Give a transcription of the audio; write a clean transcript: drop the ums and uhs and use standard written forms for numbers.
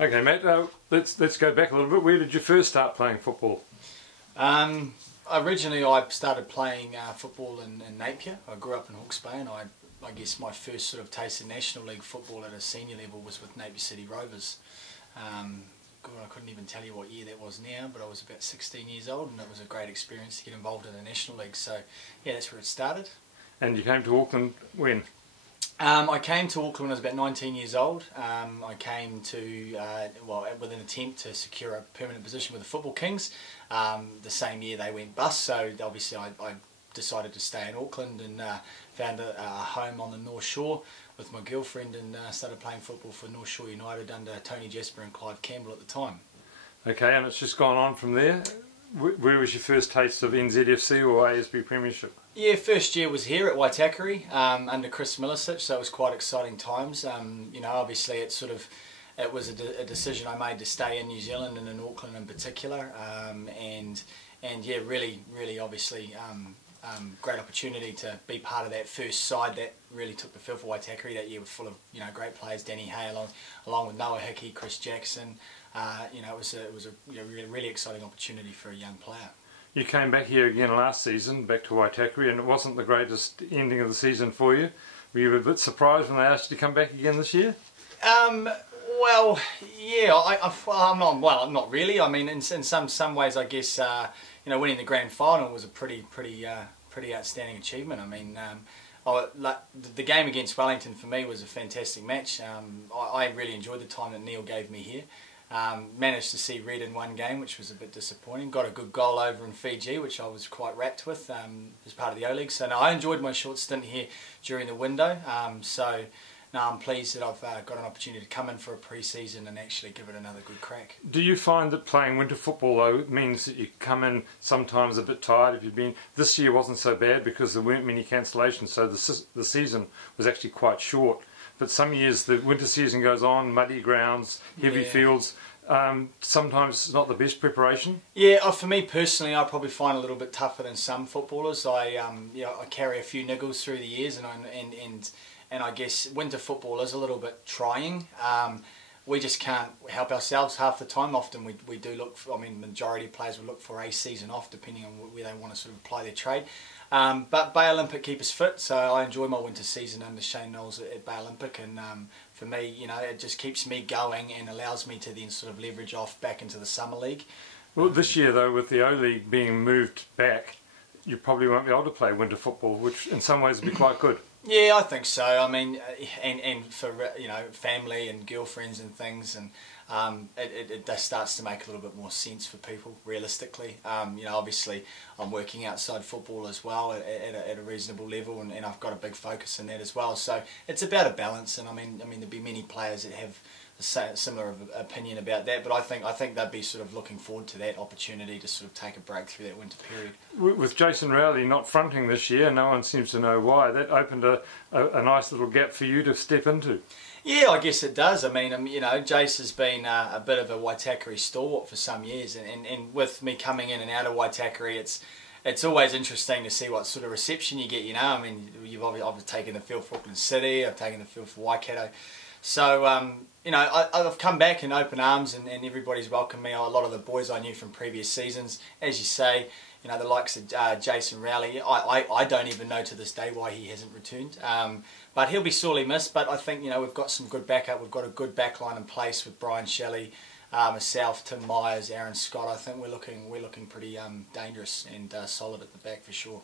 Okay, Matt, let's go back a little bit. Where did you first start playing football? Originally I started playing football in Napier. I grew up in Hawke's Bay, and I guess my first sort of taste of National League football at a senior level was with Napier City Rovers. God, I couldn't even tell you what year that was now, but I was about 16 years old, and it was a great experience to get involved in the National League. So yeah, that's where it started. And you came to Auckland when? I came to Auckland when I was about 19 years old. I came to, with an attempt to secure a permanent position with the Football Kings. The same year they went bust, so obviously I decided to stay in Auckland and found a home on the North Shore with my girlfriend, and started playing football for Inaugural United under Tony Jasper and Clive Campbell at the time. Okay, and it's just gone on from there. Where was your first taste of NZFC or ASB Premiership? Yeah, first year was here at Waitakere under Chris Milicic, so it was quite exciting times. You know, obviously it was a decision I made to stay in New Zealand and in Auckland in particular, and yeah, really obviously great opportunity to be part of that first side that really took the field for Waitakere that year, was full of great players, Danny Hay along with Noah Hickey, Chris Jackson. You know, it was a really exciting opportunity for a young player. You came back here again last season, back to Waitakere, and it wasn't the greatest ending of the season for you. Were you a bit surprised when they asked you to come back again this year? Well, yeah, not really. I mean, in some ways, I guess you know, winning the grand final was a pretty outstanding achievement. I mean, the game against Wellington for me was a fantastic match. I really enjoyed the time that Neil gave me here. Managed to see red in one game, which was a bit disappointing. Got a good goal over in Fiji, which I was quite rapt with as part of the O-League. So no, I enjoyed my short stint here during the window. So no, I'm pleased that I've got an opportunity to come in for a pre-season and actually give it another good crack. Do you find that playing winter football though means that you come in sometimes a bit tired? If you've been, this year wasn't so bad because there weren't many cancellations, so the season was actually quite short. But some years the winter season goes on, muddy grounds, heavy fields. Sometimes it's not the best preparation. Yeah, for me personally, I probably find it a little bit tougher than some footballers. I carry a few niggles through the years, and I guess winter football is a little bit trying. We just can't help ourselves half the time. Often we do look for, I mean, the majority of players will look for a season off depending on where they want to sort of apply their trade. But Bay Olympic keep us fit, so I enjoy my winter season under Shane Knowles at Bay Olympic, and for me, you know, it just keeps me going and allows me to then sort of leverage off back into the Summer League. Well, this year though, with the O-League being moved back, you probably won't be able to play winter football, which in some ways would be quite good. Yeah, I think so. I mean, and for family and girlfriends and things, and it starts to make a little bit more sense for people realistically. You know, obviously I'm working outside football as well at a reasonable level, and I've got a big focus in that as well. So it's about a balance, and I mean there'll be many players that have a similar opinion about that, but I think they'd be sort of looking forward to that opportunity to sort of take a break through that winter period. With Jason Rowley not fronting this year, no one seems to know why. That opened a nice little gap for you to step into. Yeah, I guess it does. I mean, you know, Jace has been a bit of a Waitakere stalwart for some years, and with me coming in and out of Waitakere, it's always interesting to see what sort of reception you get. You know, I mean, I've taken the field for Auckland City, I've taken the field for Waikato. So, you know, I've come back in open arms, and everybody's welcomed me. A lot of the boys I knew from previous seasons, as you say, you know, the likes of Jason Rowley, I don't even know to this day why he hasn't returned. But he'll be sorely missed. But I think, you know, we've got some good backup. We've got a good backline in place with Brian Shelley, myself, Tim Myers, Aaron Scott. I think we're looking pretty dangerous and solid at the back for sure.